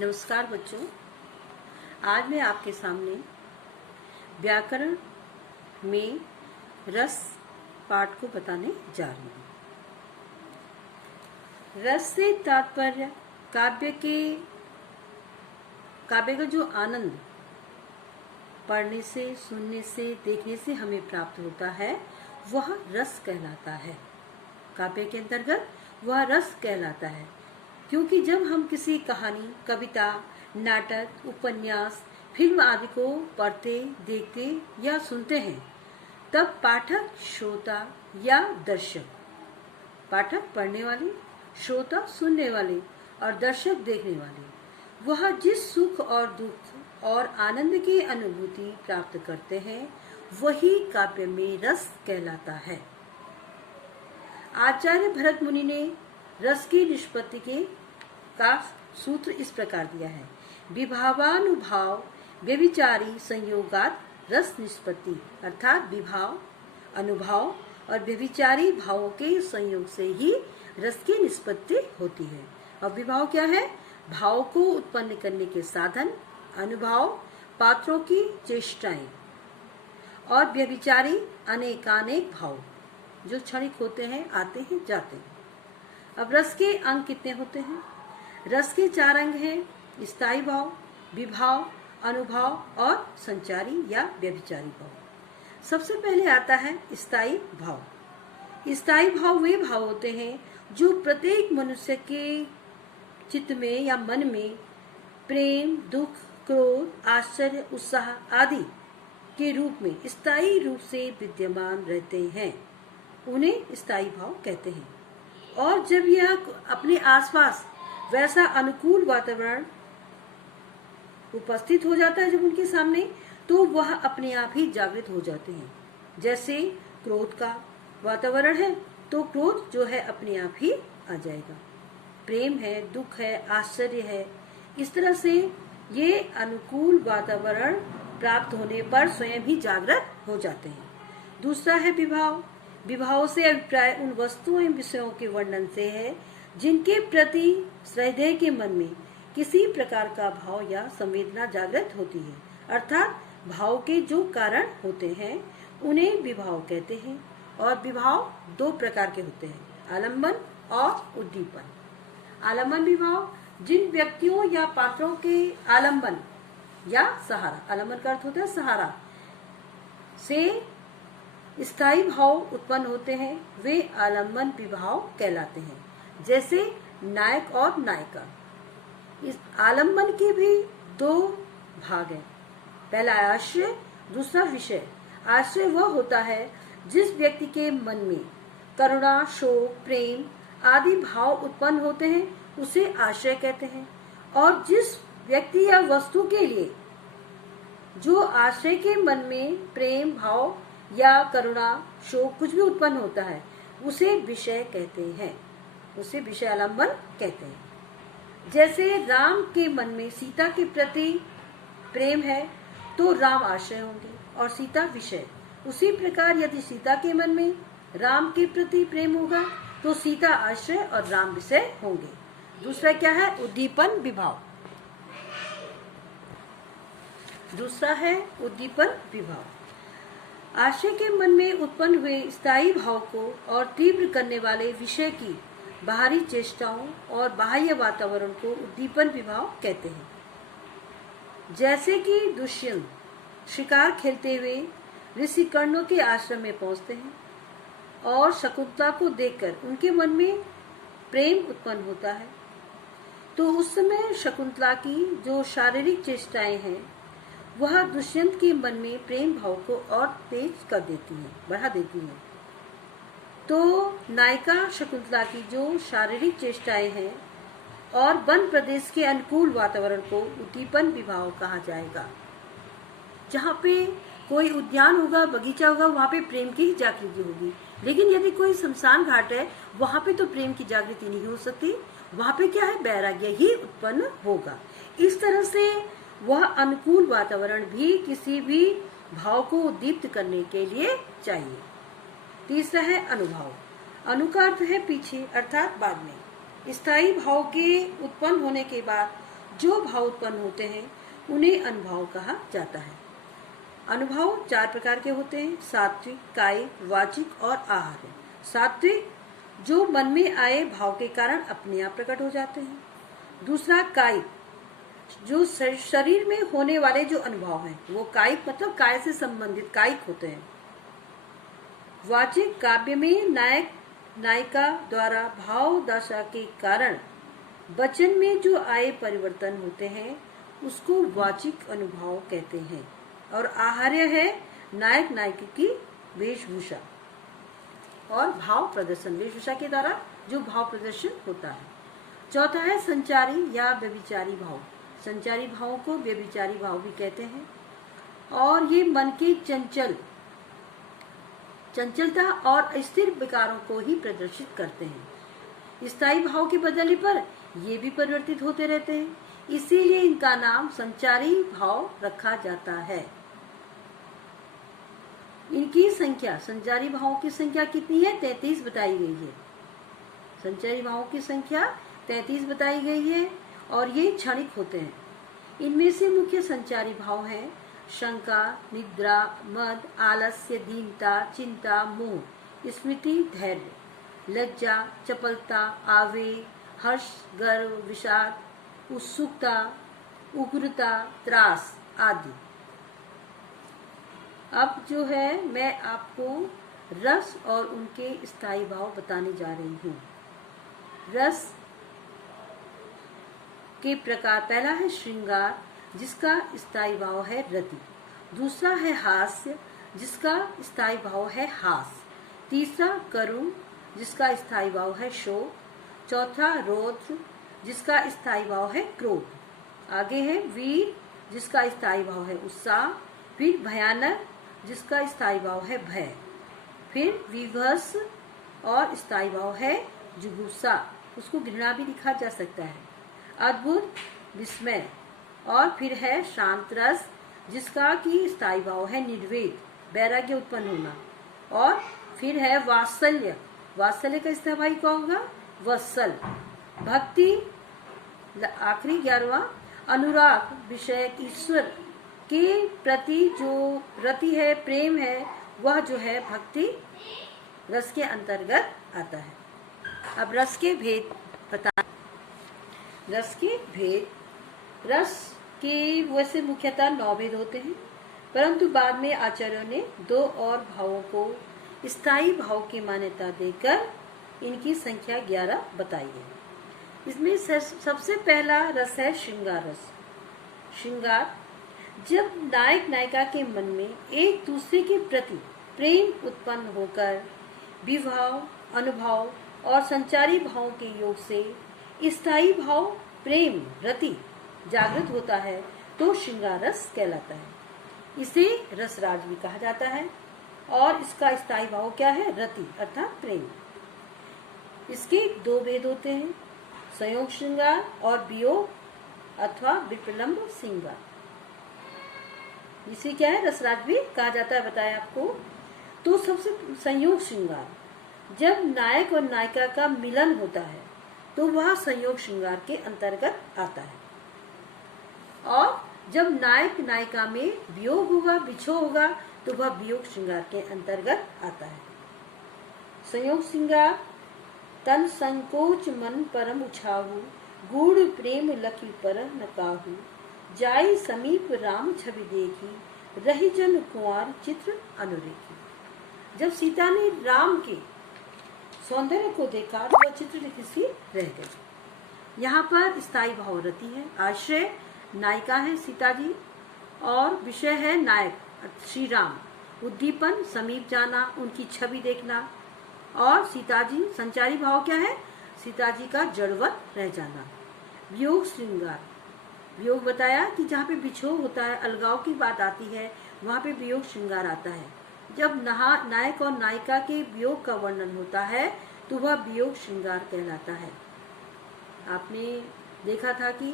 नमस्कार बच्चों, आज मैं आपके सामने व्याकरण में रस पाठ को बताने जा रही हूँ। रस से तात्पर्य काव्य का जो आनंद पढ़ने से, सुनने से, देखने से हमें प्राप्त होता है वह रस कहलाता है। काव्य के अंतर्गत वह रस कहलाता है, क्योंकि जब हम किसी कहानी, कविता, नाटक, उपन्यास, फिल्म आदि को पढ़ते, देखते या सुनते हैं, तब पाठक, श्रोता या दर्शक, पाठक पढ़ने वाले, श्रोता सुनने वाले और दर्शक देखने वाले, वह जिस सुख और दुख और आनंद की अनुभूति प्राप्त करते हैं वही काव्य में रस कहलाता है। आचार्य भरत मुनि ने रस की निष्पत्ति का सूत्र इस प्रकार दिया है: विभावानुभाव व्यभिचारी संयोगात रस निष्पत्ति, अर्थात विभाव, अनुभाव और व्यभिचारी भावों के संयोग से ही रस की निष्पत्ति होती है। और विभाव क्या है? भाव को उत्पन्न करने के साधन, अनुभाव पात्रों की चेष्टाएं, और व्यभिचारी अनेकानेक भाव जो क्षणिक होते हैं, आते हैं, जाते हैं। अब रस के अंग कितने होते हैं? रस के 4 अंग हैं: स्थायी भाव, विभाव, अनुभाव और संचारी या व्यभिचारी भाव। सबसे पहले आता है स्थायी भाव। स्थायी भाव वे भाव होते हैं जो प्रत्येक मनुष्य के चित्त में या मन में प्रेम, दुख, क्रोध, आश्चर्य, उत्साह आदि के रूप में स्थायी रूप से विद्यमान रहते हैं, उन्हें स्थायी भाव कहते हैं। और जब यह अपने आसपास वैसा अनुकूल वातावरण उपस्थित हो जाता है जब उनके सामने, तो वह अपने आप ही जागृत हो जाते हैं। जैसे क्रोध का वातावरण है तो क्रोध जो है अपने आप ही आ जाएगा। प्रेम है, दुख है, आश्चर्य है, इस तरह से ये अनुकूल वातावरण प्राप्त होने पर स्वयं ही जागृत हो जाते हैं। दूसरा है विभाव। विभाव से अभिप्राय उन वस्तुओं एवं विषयों के वर्णन से है जिनके प्रति हृदय के मन में किसी प्रकार का भाव या संवेदना जागृत होती है, अर्थात भाव के जो कारण होते हैं उन्हें विभाव कहते हैं। और विभाव 2 प्रकार के होते हैं: आलम्बन और उद्दीपन। आलम्बन विभाव जिन व्यक्तियों या पात्रों के आलम्बन या सहारा, आलम्बन का अर्थ होता है सहारा, से स्थायी भाव उत्पन्न होते हैं, वे आलम्बन विभाव कहलाते हैं। जैसे नायक और नायिका। इस आलम्बन के भी 2 भाग हैं: पहला आश्रय, दूसरा विषय। आश्रय वह होता है जिस व्यक्ति के मन में करुणा, शोक, प्रेम आदि भाव उत्पन्न होते हैं, उसे आश्रय कहते हैं। और जिस व्यक्ति या वस्तु के लिए जो आश्रय के मन में प्रेम भाव या करुणा, शोक कुछ भी उत्पन्न होता है, उसे विषय कहते हैं, उसे विषय आलम्बन कहते हैं। जैसे राम के मन में सीता के प्रति प्रेम है तो राम आश्रय होंगे और सीता विषय। उसी प्रकार यदि सीता के मन में राम के प्रति प्रेम होगा तो सीता आश्रय और राम विषय होंगे। दूसरा क्या है? उद्दीपन विभाव। दूसरा है उद्दीपन विभाव। आश्रय के मन में उत्पन्न हुए स्थायी भाव को और तीव्र करने वाले विषय की बाहरी चेष्टाओं और बाह्य वातावरण को उद्दीपन विभाव कहते हैं। जैसे कि दुष्यंत शिकार खेलते हुए ऋषि कर्णों के आश्रम में पहुंचते हैं और शकुंतला को देखकर उनके मन में प्रेम उत्पन्न होता है, तो उस समय शकुंतला की जो शारीरिक चेष्टाएं हैं वह दुष्यंत के मन में प्रेम भाव को और तेज कर देती हैं, बढ़ा देती हैं। तो नायिका शकुंतला की जो शारीरिक चेष्टाएं हैं और वन प्रदेश के अनुकूल वातावरण को उद्दीपन विभाव कहा जाएगा। जहाँ पे कोई उद्यान होगा, बगीचा होगा, वहाँ पे प्रेम की ही जागृति होगी। लेकिन यदि कोई शमशान घाट है, वहाँ पे तो प्रेम की जागृति नहीं हो सकती, वहाँ पे क्या है? वैराग्य ही उत्पन्न होगा। इस तरह से वह अनुकूल वातावरण भी किसी भी भाव को उद्दीप्त करने के लिए चाहिए। तीसरा है अनुभाव। अनु का अर्थ है पीछे, अर्थात बाद में। स्थायी भाव के उत्पन्न होने के बाद जो भाव उत्पन्न होते हैं उन्हें अनुभाव कहा जाता है। अनुभव 4 प्रकार के होते हैं, सात्विक, कायिक, वाचिक और आहार्य। सात्विक जो मन में आए भाव के कारण अपने आप प्रकट हो जाते हैं। दूसरा कायिक, जो शरीर में होने वाले जो अनुभव हैं वो कायिक मतलब काय से संबंधित कायिक होते हैं। वाचिक, काव्य में नायक नायिका द्वारा भाव दशा के कारण वचन में जो आए परिवर्तन होते हैं उसको वाचिक अनुभव कहते हैं। और आहार्य है नायक नायिका की वेशभूषा और भाव प्रदर्शन, वेशभूषा के द्वारा जो भाव प्रदर्शन होता है। चौथा है संचारी या व्यभिचारी भाव। संचारी भावों को व्यभिचारी भाव भी कहते हैं और ये मन के चंचलता और अस्थिर विकारों को ही प्रदर्शित करते हैं। स्थायी भाव के बदलने पर ये भी परिवर्तित होते रहते हैं, इसीलिए इनका नाम संचारी भाव रखा जाता है। इनकी संख्या, संचारी भावों की संख्या कितनी है? 33 बताई गई है। संचारी भावों की संख्या 33 बताई गई है और ये क्षणिक होते हैं। इनमें से मुख्य संचारी भाव हैं शंका, निद्रा, मद, आलस्य, दीनता, चिंता, मोह, स्मृति, धैर्य, लज्जा, चपलता, आवेग, हर्ष, गर्व, विषाद, उत्सुकता, उग्रता, त्रास आदि। अब जो है मैं आपको रस और उनके स्थायी भाव बताने जा रही हूँ। रस के प्रकार, पहला है श्रृंगार जिसका स्थायी भाव है रति। दूसरा है हास्य जिसका स्थायी भाव है हास। तीसरा करुण जिसका स्थायी भाव है शोक। चौथा रौद्र जिसका स्थायी भाव है क्रोध। आगे है वीर जिसका स्थायी भाव है उत्साह। फिर भयानक जिसका स्थायी भाव है भय। फिर विभत्स और स्थायी भाव है जुगुप्सा, उसको घृणा भी लिखा जा सकता है। अद्भुत, विस्मय। और फिर है शांत रस जिसका की स्थायी भाव है निर्वेद, वैराग्य उत्पन्न होना। और फिर है वात्सल्य, वात्सल्य का स्थायी भाव क्या होगा? वत्सल। भक्ति, आखिरी 11वां, अनुराग, विषय ईश्वर के प्रति जो रति है, प्रेम है, वह जो है भक्ति रस के अंतर्गत आता है। अब रस के भेद बता। रस के भेद, रस के वैसे मुख्यतः 9 भेद होते हैं, परंतु बाद में आचार्यों ने 2 और भावों को स्थायी भाव की मान्यता देकर इनकी संख्या 11 बताई है। इसमें सबसे पहला रस है श्रृंगार रस। श्रृंगार, जब नायक नायिका के मन में एक दूसरे के प्रति प्रेम उत्पन्न होकर विभाव, अनुभव और संचारी भावों के योग से स्थायी भाव प्रेम रति जागृत होता है तो श्रृंगार रस कहलाता है। इसे रसराज भी कहा जाता है और इसका स्थायी भाव क्या है? रति अर्थात प्रेम। इसके 2 भेद होते हैं, संयोग श्रृंगार और वियोग अथवा विप्रलंब श्रृंगार। इसे क्या है? रसराज भी कहा जाता है, बताया आपको। तो सबसे संयोग श्रृंगार, जब नायक और नायिका का मिलन होता है तो वह संयोग श्रृंगार के अंतर्गत आता है। और जब नायक नायिका में वियोग होगा, बिछोह होगा, तो वह वियोग श्रृंगार के अंतर्गत आता है। संयोग श्रृंगार, तन संकोच मन परम उछाहू, गूढ़ प्रेम लखी पर न काहू, जाई समीप राम छवि देखी, रही जन कुंवर चित्र अनुरेखी। जब सीता ने राम के सौंदर्य को देखा तो वह चित्रलिखी सी रह गई। यहाँ पर स्थायी भाव रति है, आश्रय नायिका है सीता जी और विषय है नायक श्री राम। उद्दीपन, समीप जाना, उनकी छवि देखना। और सीता जी, संचारी भाव क्या है? सीता जी का जड़वत रह जाना। वियोग श्रृंगार, वियोग बताया कि जहाँ पे बिछोह होता है, अलगाव की बात आती है, वहाँ पे वियोग श्रृंगार आता है। जब नायक और नायिका के वियोग का वर्णन होता है तो वह वियोग श्रृंगार कहलाता है। आपने देखा था कि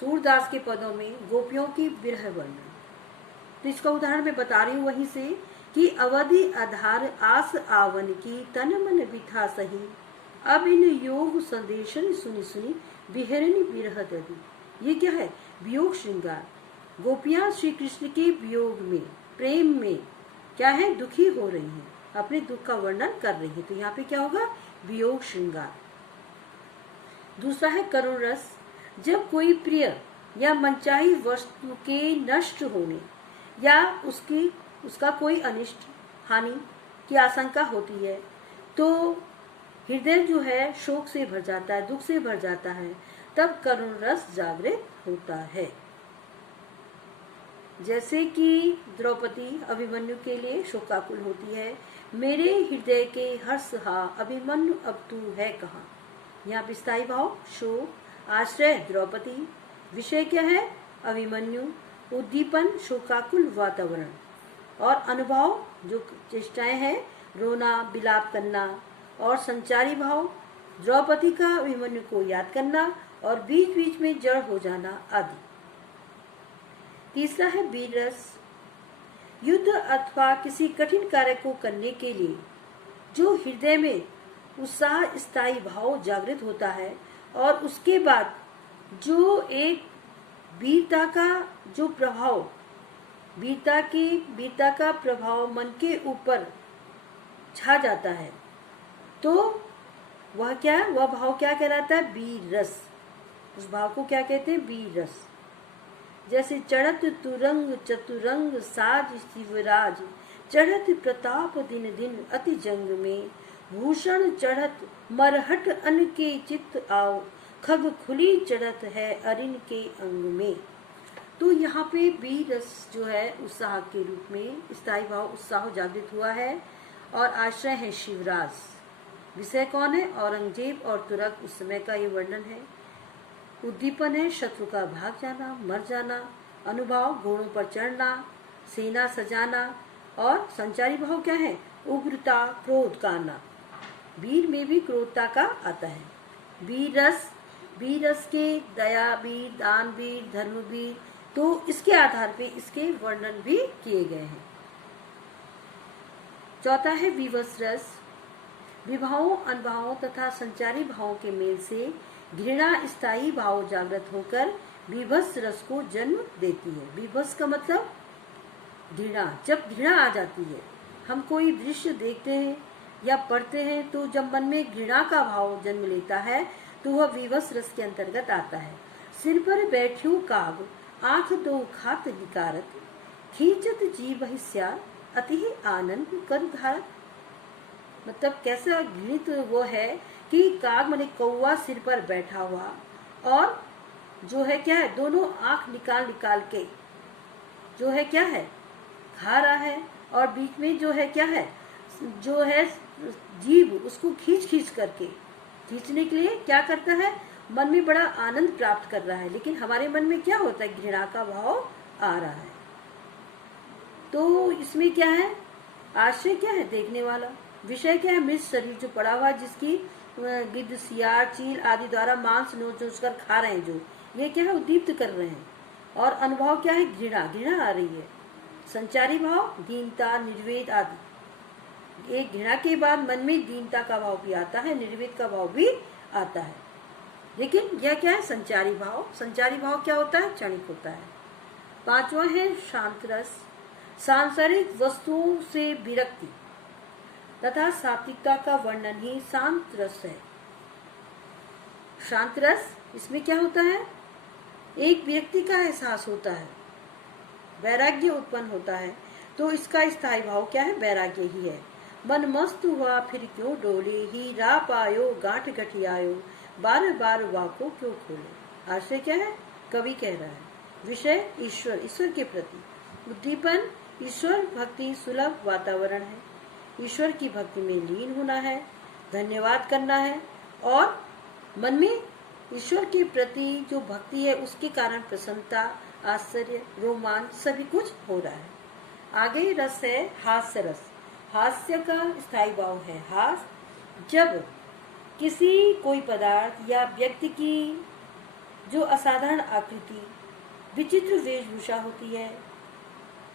सूरदास के पदों में गोपियों की विरह वर्णन, तो इसका उदाहरण मैं बता रही हूँ वहीं से कि अवधि आधार आस आवन की, तन मन बिथा सही, अब इन योग संदेशन सुनी सुनी, बिहरनी विरह ददी। ये क्या है? वियोग श्रृंगार। गोपियां श्री कृष्ण के वियोग में, प्रेम में क्या है? दुखी हो रही हैं, अपने दुख का वर्णन कर रही है। तो यहाँ पे क्या होगा? वियोग श्रृंगार। दूसरा है करुण रस। जब कोई प्रिय या मनचाही वस्तु के नष्ट होने या उसका कोई अनिष्ट हानि की आशंका होती है तो हृदय जो है शोक से भर जाता है, दुख से भर जाता है, तब करुण रस जागृत होता है। जैसे कि द्रौपदी अभिमन्यु के लिए शोकाकुल होती है, मेरे हृदय के हर्ष हा अभिमन्यु अब तू है कहाँ। यहाँ पे स्थायी भाव शोक, आश्रय द्रौपदी, विषय क्या है? अभिमन्यु, उद्दीपन शोकाकुल वातावरण, और अनुभव जो चेष्टाएं हैं रोना, विलाप करना, और संचारी भाव द्रौपदी का अभिमन्यु को याद करना और बीच बीच में जड़ हो जाना आदि। तीसरा है वीर रस। युद्ध अथवा किसी कठिन कार्य को करने के लिए जो हृदय में उत्साह, स्थायी भाव जागृत होता है और उसके बाद जो एक वीरता का जो प्रभाव, वीरता का प्रभाव मन के ऊपर छा जाता है, तो वह क्या है? वह भाव क्या कहलाता है? वीर रस। उस भाव को क्या कहते हैं? वीर रस। जैसे चढ़त तुरंग चतुरंग साज शिवराज, चढ़त प्रताप दिन दिन अति जंग में, भूषण चढ़त मरहट अन के चित्त आओ, खग खुली चढ़त है अरिन के अंग में। तो यहाँ पे वीर रस जो है उत्साह के रूप में, स्थायी भाव उत्साह जागृत हुआ है, और आश्रय है शिवराज। विषय कौन है? औरंगजेब और तुरक, उस समय का ये वर्णन है। उद्दीपन है शत्रु का भाग जाना, मर जाना। अनुभव घोड़ों पर चढ़ना, सेना सजाना। और संचारी भाव क्या है? उग्रता, क्रोध का आना। वीर में भी क्रोधता का आता है। वीर रस के दया वीर, दान वीर, धर्म वीर, तो इसके आधार पे इसके वर्णन भी किए गए हैं। चौथा है विवश रस। विभावों, अनुभावों तथा संचारी भावों के मेल से घृणा स्थायी भाव जागृत होकर विभस रस को जन्म देती है। विभस का मतलब घृणा। जब घृणा आ जाती है, हम कोई दृश्य देखते हैं या पढ़ते हैं, तो जब मन में घृणा का भाव जन्म लेता है तो वह विवश रस के अंतर्गत आता है। सिर पर बैठ्यो काग, आंख दो खात विकारत, खींचत जीव हिस्या अति आनंद कर धारत। मतलब कैसा घृणित वो है कि काग माने कौवा सिर पर बैठा हुआ, और जो है क्या है? दोनों आंख निकाल निकाल के जो है क्या है? खा रहा है, और बीच में जो है क्या है? जो है जीभ उसको खींच खींच करके, खींचने के लिए क्या करता है? मन में बड़ा आनंद प्राप्त कर रहा है, लेकिन हमारे मन में क्या होता है? घृणा का भाव आ रहा है। तो इसमें क्या है? आश्रय क्या है? देखने वाला। विषय क्या है? मृत शरीर जो पड़ा हुआ, जिसकी गिद्ध, सियार, चील आदि द्वारा मांस नोच नोच कर खा रहे हैं, जो ये क्या है? उद्दीप्त कर रहे हैं। और अनुभव क्या है? घृणा आ रही है। संचारी भाव दीनता, निर्वेद आदि। एक घृणा के बाद मन में दीनता का भाव भी आता है, निर्वेद का भाव भी आता है। लेकिन यह क्या है? संचारी भाव। संचारी भाव क्या होता है? क्षणिक होता है। पांचवा है शांत रस। सांसारिक वस्तुओं से विरक्ति तथा सात्विकता का वर्णन ही शांत रस है। शांत रस, इसमें क्या होता है? एक व्यक्ति का एहसास होता है, वैराग्य उत्पन्न होता है, तो इसका स्थायी भाव क्या है? वैराग्य ही है। मन मस्त हुआ फिर क्यों डोले, ही रा पायो गांठ गठियायो, बार बार वाको क्यों खोले। आशय क्या है? कवि कह रहा है। विषय ईश्वर, ईश्वर के प्रति। उद्दीपन ईश्वर भक्ति सुलभ वातावरण है। ईश्वर की भक्ति में लीन होना है, धन्यवाद करना है, और मन में ईश्वर के प्रति जो भक्ति है उसके कारण प्रसन्नता, आश्चर्य, रोमांच सभी कुछ हो रहा है। आगे रस है हास्य रस। हास्य का स्थायी भाव है हास। जब किसी कोई पदार्थ या व्यक्ति की जो असाधारण आकृति, विचित्र वेशभूषा होती है,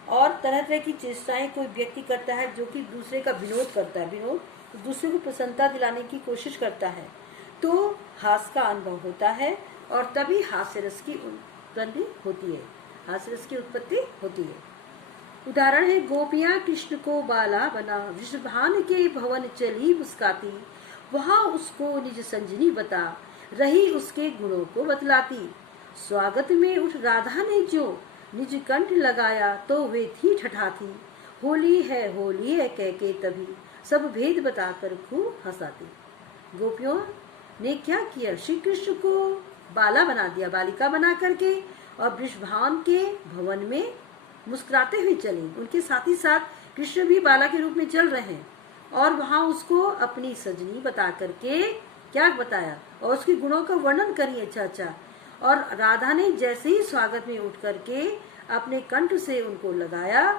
और तरह तरह की चेष्टाएं कोई व्यक्ति करता है जो कि दूसरे का विनोद करता है, दूसरे को प्रसन्नता दिलाने की कोशिश करता है, तो हास्य का अनुभव होता है। और तभी हास्य रस की उत्पत्ति होती है, हास्य रस की उत्पत्ति होती है। उदाहरण है, गोपियां कृष्ण को बाला बना वृषभान के भवन चली मुस्काती, वहां उसको निज संजनी बता रही उसके गुणों को बतलाती। स्वागत में उठ राधा ने जो निज कंठ लगाया तो वे थी ठठाती, होली है कह के तभी सब भेद बताकर खूब हंसाती। गोपियों ने क्या किया, श्री कृष्ण को बाला बना दिया, बालिका बना करके, और वृषभान के भवन में मुस्कुराते हुए चली। उनके साथ ही साथ कृष्ण भी बाला के रूप में चल रहे हैं, और वहां उसको अपनी सजनी बता करके क्या बताया, और उसके गुणों का वर्णन करिए अच्छा। और राधा ने जैसे ही स्वागत में उठ करके अपने कंठ से उनको लगाया,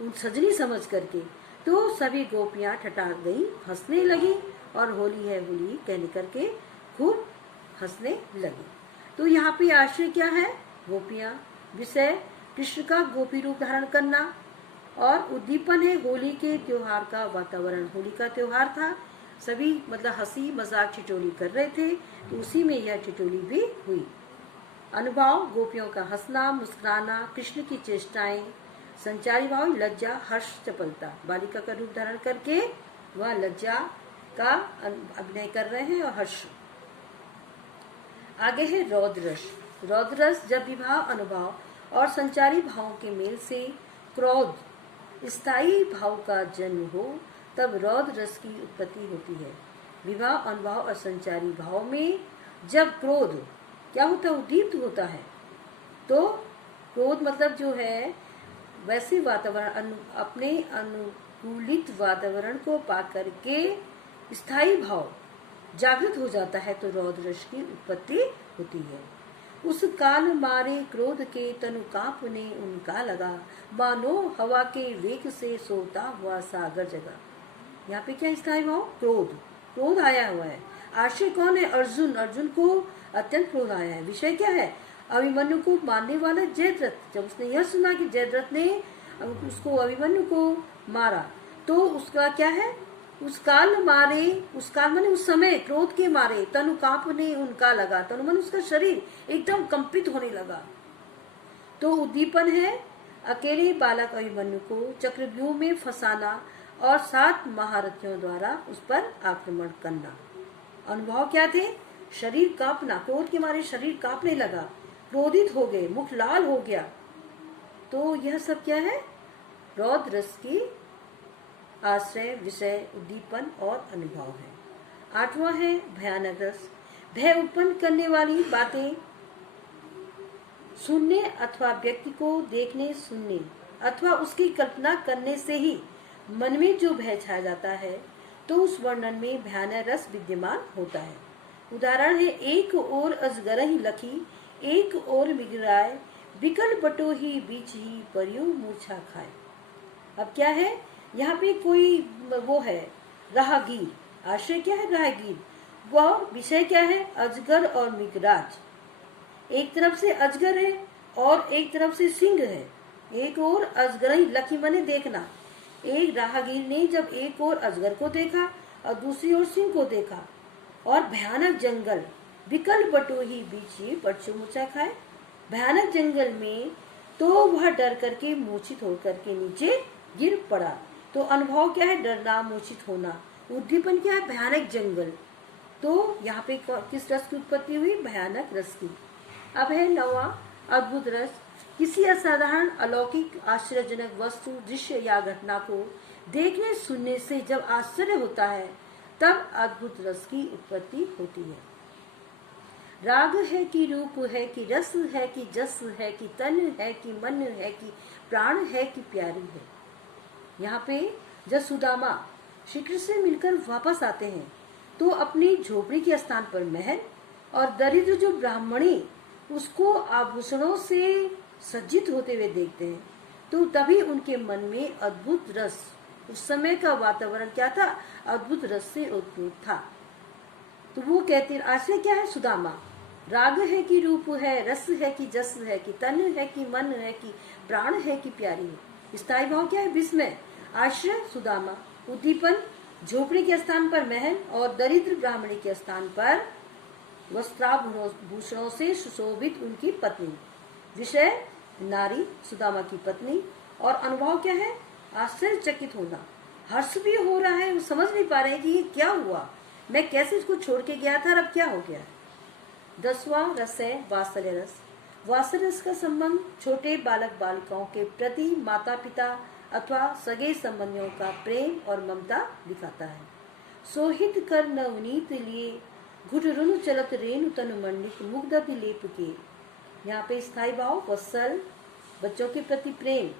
उन सजनी समझ करके, तो सभी गोपियां ठठाक गई, हंसने लगी, और होली है होली कहने करके खूब हंसने लगी। तो यहाँ पे आशय क्या है, गोपियां, विषय कृष्ण का गोपी रूप धारण करना, और उद्दीपन है होली के त्योहार का वातावरण। होली का त्योहार था, सभी मतलब हंसी मजाक ठिठोली कर रहे थे, तो उसी में यह ठिठोली भी हुई। अनुभव, गोपियों का हंसना मुस्कुराना, कृष्ण की चेष्टाएं, संचारी भाव लज्जा हर्ष चपलता, बालिका का रूप धारण करके वह लज्जा का अभिनय कर रहे हैं और हर्ष। आगे है रौद्ररस। रौद्ररस जब विवाह अनुभव और संचारी भावों के मेल से क्रोध स्थायी भाव का जन्म हो, तब रौद्र रस की उत्पत्ति होती है। विवाह अनुभव और संचारी भाव में जब क्रोध क्या होता है, उद्दीप्त होता है, तो क्रोध मतलब जो है वैसे वातावरण, अपने अनुकूलित वातावरण को पा करके स्थायी भाव जागृत हो जाता है, तो रौद्र रस की उत्पत्ति होती है। उस काल मारे क्रोध के तनु कांपने उनका लगा, मानो हवा के वेग से सोता हुआ सागर जगा। यहाँ पे क्या स्थायी भाव, क्रोध आया हुआ है। आश्रय कौन है, अर्जुन। अर्जुन को अत्यंत क्रोध आया है। विषय क्या है, अभिमन्यु को मारने वाला जयद्रथ। जब उसने यह सुना कि जयद्रथ ने उसको अभिमन्यु को मारा, तो उसका क्या है, उस काल माने उस समय क्रोध के मारे तनु कांपने उनका लगा, तनु मन उसका शरीर एकदम कंपित होने लगा। तो उद्दीपन है अकेले बालक अभिमन्यु को चक्रव्यूह में फंसाना और 7 महारथियों द्वारा उस पर आक्रमण करना। अनुभव क्या थे, शरीर कांपना, क्रोध के मारे शरीर कांपने लगा, क्रोधित हो गए, मुख लाल हो गया। तो यह सब क्या है, रौद्र रस की आश्रय, विषय, उद्दीपन और अनुभव है। 8वां है भयानक रस। भय उत्पन्न करने वाली बातें सुनने अथवा व्यक्ति को देखने सुनने अथवा उसकी कल्पना करने से ही मन में जो भय छा जाता है, तो उस वर्णन में भयानक रस विद्यमान होता है। उदाहरण है, एक ओर अजगर ही लखी, एक ओर मिगराय, बिकल बटो ही बीच ही परियो मूर्छा खाए। अब क्या है, यहाँ पे कोई वो है राहगीर। आश्रय क्या है, राहगीर। वह विषय क्या है, अजगर और मिगराज। एक तरफ से अजगर है और एक तरफ से सिंह है। एक और अजगर ही लखी मने देखना। एक राहगीर ने जब एक और अजगर को देखा और दूसरी ओर सिंह को देखा, और भयानक जंगल, विकल बटो ही बीच ही पटचू मूर्छा खाए। भयानक जंगल में तो वह डर करके मूर्छित होकर के नीचे गिर पड़ा। तो अनुभव क्या है, डरना, मूर्छित होना। उद्दीपन क्या है, भयानक जंगल। तो यहाँ पे किस रस की उत्पत्ति हुई, भयानक रस की। अब है 9वां अद्भुत रस। किसी असाधारण अलौकिक आश्चर्यजनक वस्तु, दृश्य या घटना को देखने सुनने से जब आश्चर्य होता है, तब अद्भुत रस की उत्पत्ति होती है। राग है कि रूप है कि रस है कि जस है कि तन है कि मन है कि प्राण है कि प्यारी है। यहाँ पे जब सुदामा श्री कृष्ण से मिलकर वापस आते हैं, तो अपनी झोपड़ी के स्थान पर महल, और दरिद्र जो ब्राह्मणी उसको आभूषणों से सज्जित होते हुए देखते हैं, तो तभी उनके मन में अद्भुत रस, उस समय का वातावरण क्या था, अद्भुत रस से उत्पन्न था। तो वो कहते हैं, आश्रय क्या है, सुदामा। राग है कि रूप है, रस है कि जस है कि तन है कि मन है कि प्राण है कि प्यारी है। स्थायी भाव क्या है, विस्मय। आश्रय सुदामा। उद्दीपन झोपड़ी के स्थान पर महल और दरिद्र ब्राह्मणी के स्थान पर वस्त्राभूषणों से सुशोभित उनकी पत्नी। विषय नारी सुदामा की पत्नी। और अनुभव क्या है? आश्चर्यचकित होना, हर्ष भी हो रहा है, वो समझ नहीं पा रहे हैं कि ये क्या हुआ, मैं कैसे इसको छोड़ के गया था और अब क्या हो गया। 10वां रस है वात्सल्य रस। वात्सल्य रस का संबंध छोटे बालक बालिकाओं के प्रति माता पिता अथवा सगे संबंधियों का प्रेम और ममता दिखाता है। सोहित कर नवनीत लिए घुट रुनु चलत रेणु तनु मंडित मुग्धति लेप के। यहाँ पे स्थायी भाव वत्सल, बच्चों के प्रति प्रेम।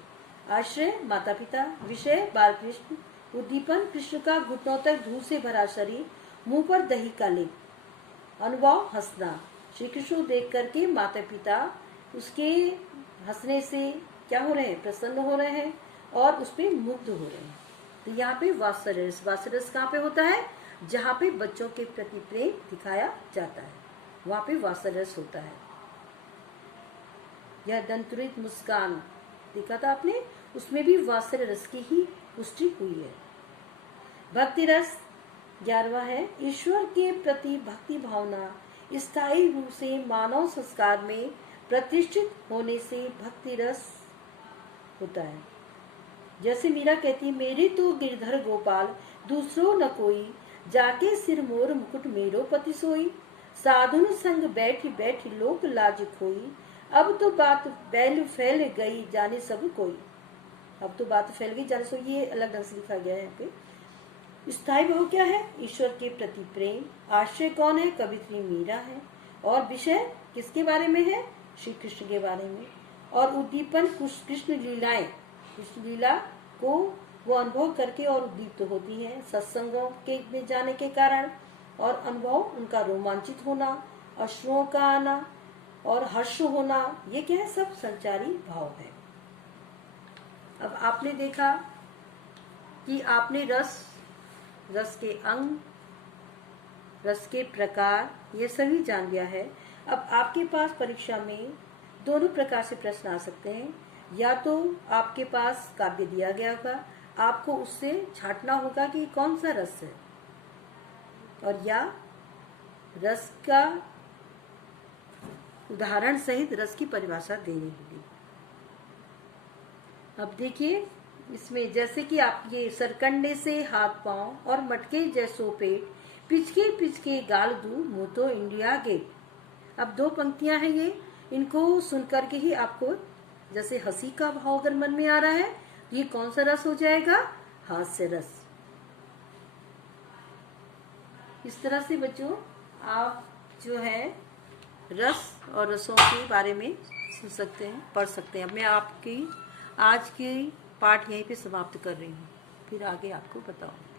आश्रय माता पिता। विषय बाल कृष्ण। उद्दीपन कृष्ण का घुटनों तक धूल से भरा शरीर, मुंह पर दही का लेप। अनुभव हंसना। श्री कृष्ण को देख करके माता पिता उसके हंसने से क्या हो रहे हैं? प्रसन्न हो रहे हैं और उस पे मुग्ध हो रहे हैं। तो यहाँ पे वात्सल्य रस। वात्सल्य रस कहाँ पे होता है? जहाँ पे बच्चों के प्रति प्रेम दिखाया जाता है, वहाँ पे वात्सल्य रस होता है। यह दंतुरित मुस्कान देखा था आपने, उसमें भी वात्सल्य रस की ही पुष्टि हुई है। भक्ति रस 11वां है। ईश्वर के प्रति भक्ति भावना स्थायी रूप से मानव संस्कार में प्रतिष्ठित होने से भक्ति रस होता है। जैसे मीरा कहती, मेरे तो गिरधर गोपाल दूसरो न कोई, जाके सिर मोर मुकुट मेरो पति सोई। साधुन संग बैठी बैठी लोक लाज खोई, अब तो बात बैल फैल गई जाने सब कोई। अब तो बात फैल गई जाने सब, ये अलग ढंग से लिखा गया है यहाँ पे। स्थायी भाव क्या है? ईश्वर के प्रति प्रेम। आश्रय कौन है? कवित्री मीरा है। और विषय किसके बारे में है? श्री कृष्ण के बारे में। और उद्दीपन कृष्ण लीलाएं, कृष्ण लीला को वो अनुभव करके और उद्दीप्त होती है सत्संगों के में जाने के कारण। और अनुभव उनका रोमांचित होना, अश्रुओं का आना और हर्ष होना, ये क्या है? सब संचारी भाव है। अब आपने देखा कि आपने रस के अंग, रस के प्रकार, ये सभी जान लिया है। अब आपके पास परीक्षा में दोनों प्रकार से प्रश्न आ सकते हैं। या तो आपके पास काव्य दिया गया होगा, आपको उससे छांटना होगा कि कौन सा रस है, और या रस का उदाहरण सहित रस की परिभाषा देनी होगी। अब देखिए इसमें, जैसे कि आप ये सरकंडे से हाथ पांव और मटके जैसो पेट, पिचके पिचके गाल दू मुंह तो इंडिया गेट। अब 2 पंक्तियां हैं ये, इनको सुनकर के ही आपको जैसे हंसी का भाव अगर मन में आ रहा है, ये कौन सा रस हो जाएगा? हास्य रस। इस तरह से बच्चों आप जो है रस और रसों के बारे में सुन सकते हैं, पढ़ सकते हैं। अब मैं आपकी आज की पाठ यहीं पे समाप्त कर रही हूँ, फिर आगे आपको बताऊंगी।